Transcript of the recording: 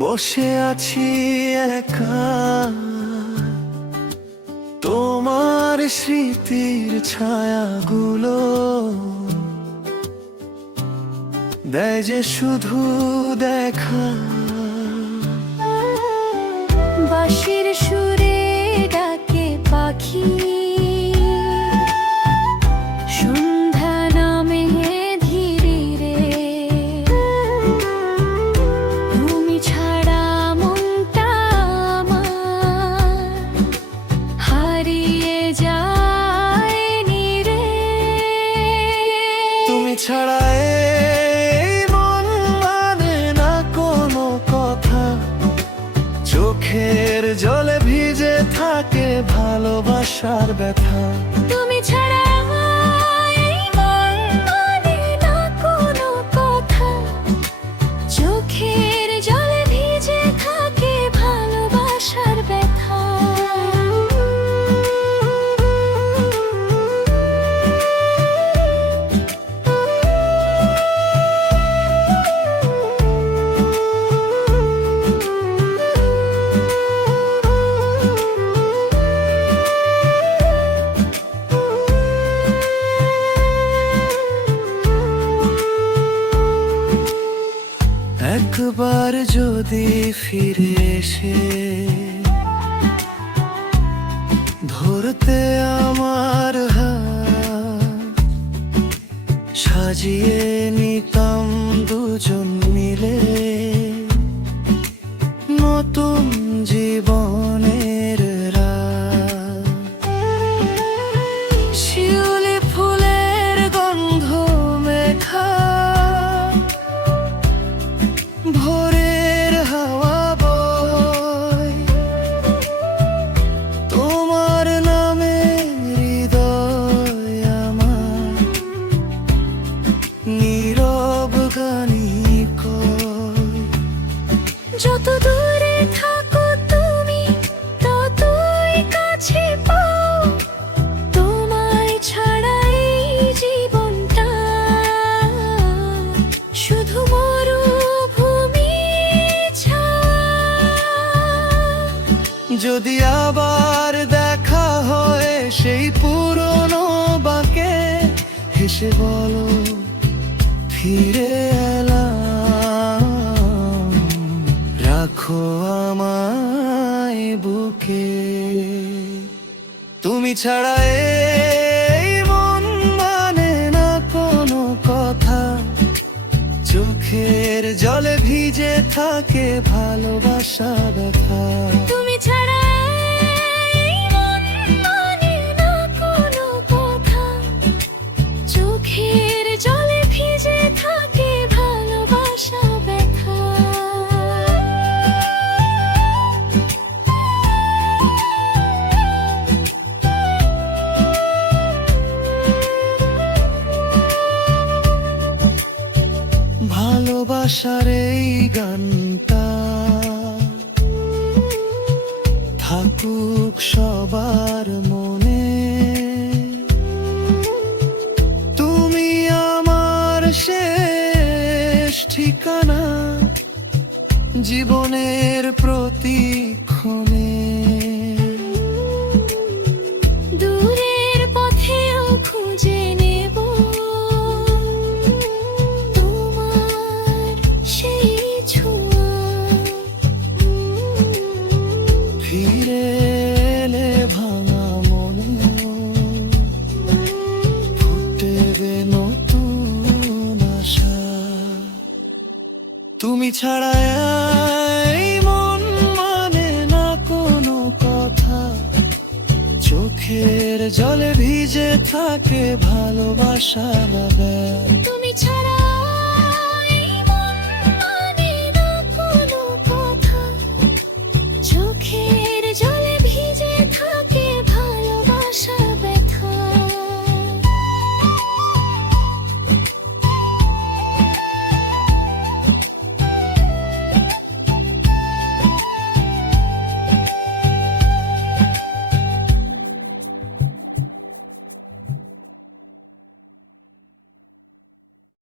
বসে আছি একা, তোমার স্মৃতির ছায়াগুলো দেয় যে শুধু দেখা। বাঁশির সুরে ডাকে পাখি, সন্ধ্যা নামে ধীরে রে। তুমি ছাড়া মনটা আমার হারিয়ে যায় রে। তুমি ছাড়া এই মন মানে না কোনো কথা, চোখের জলে ভিজে থাকে ভালোবাসার ব্যথা। তুমি ছাড়া এই মন মানে না কোনো কথা, চোখের জলে ভিজে থাকে ভালোবাসার ব্যথা। একবার যদি ফিরে এসে ধরতে আমার হাত, সাজিয়ে নিতাম দুজন মিলে নতুন জীবনের রাত। শিউলি ফুলের গন্ধ মেখা ভোরের হাওয়া বয়, তোমার নামে হৃদয় আমার নীরব গানি কয়। যত দূরে থাকো তুমি ততই কাছে পাও, তোমায় ছাড়া এই জীবনটা শুধু মরুভূমি ছায়া। যদি আবার দেখা হয় সেই পুরনো বাঁকে, হেসে বলো ফিরে এলাম, রাখো আমায় বুকে। তুমি ছাড়া এই মন মানে না কোনো কথা, চোখের জলে ভিজে থাকে ভালোবাসা ব্যথা। তুমি ছাড়া এই মন মানে না কোনো কথা, চোখের জলে ভিজে থাকে ভালোবাসা ব্যথা। ভালোবাসার এই গানটা থাকুক সবার মনে, তুমি আমার শেষ ঠিকানা জীবনের প্রতিক্ষণে। দূরের পথেও খুঁজে নেব তোমার সেই ছোঁয়া, ফিরে এলে ভাঙা মনে ফুটেবে নতুন আশা। তুমি ছাড়া এই মন মানে না কোনো কথা, চোখের জলে ভিজে থাকে ভালোবাসার ব্যথা। তুমি ছাড়া এই মন মানে না কোনো কথা, চোখের জলে ভিজে থাকে ভালোবাসার ব্যথা।